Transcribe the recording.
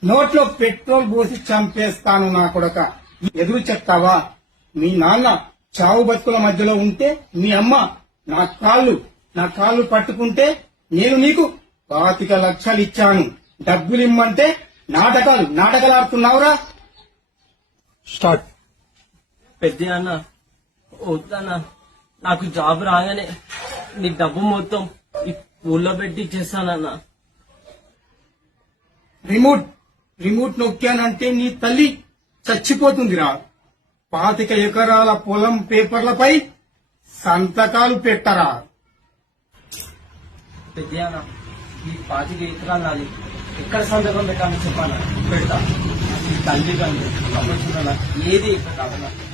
నోట్లో పెట్రోల్ పోసి చంపేస్తాను నా కొడక. ఎదురు చెప్తావా? మీ నాన్న చావు బతుకుల మధ్యలో ఉంటే మీ అమ్మ నా కాళ్ళు పట్టుకుంటే నేను నీకు 25 లక్షలు ఇచ్చాను. డబ్బులిమ్మంటే నాటకాలు ఆడుతున్నావురా. స్టార్ట్. పెద్ద అన్న వద్దన్నా, నాకు జాబ్ రాగానే నీ డబ్బు మొత్తం ఈ ఊళ్ళో పెట్టి ఇచ్చేస్తానన్నా. రిమోట్ నొక్కానంటే నీ తల్లి చచ్చిపోతుందిరా. 25 ఎకరాల పొలం పేపర్లపై సంతకాలు పెట్టరా. పెద్ద అన్న, ఈ 25 ఎకరాలు నాది. ఎక్కడ సంతకం పెట్టాలని చెప్పాను, పెడతా. ఈ తల్లి కానీ ఏది ఇక్కడ కాదన్నా.